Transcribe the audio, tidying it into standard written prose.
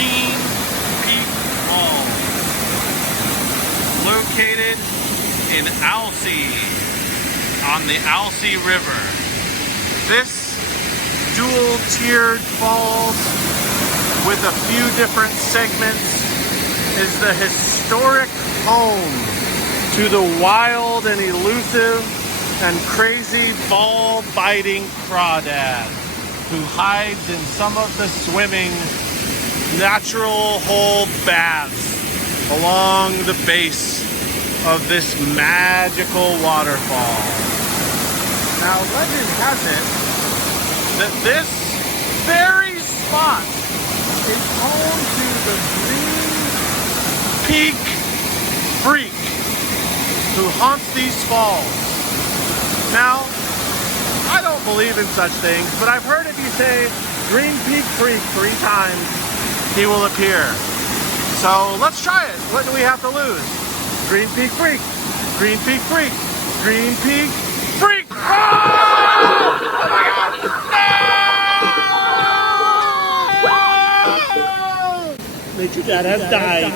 Green Peak Falls, located in Alsea on the Alsea River. This dual-tiered falls with a few different segments is the historic home to the wild and elusive and crazy Ball-Biting-Crawdad, who hides in some of the swimming natural hole baths along the base of this magical waterfall. Now, legend has it that this very spot is home to the Green Peak Freak who haunts these falls. Now, I don't believe in such things, but I've heard if you say Green Peak Freak 3 times, he will appear. So let's try it. What do we have to lose? Green Peak Freak, Green Peak Freak, Green Peak Freak! Oh! Oh my God! No! Nature Jadd has died.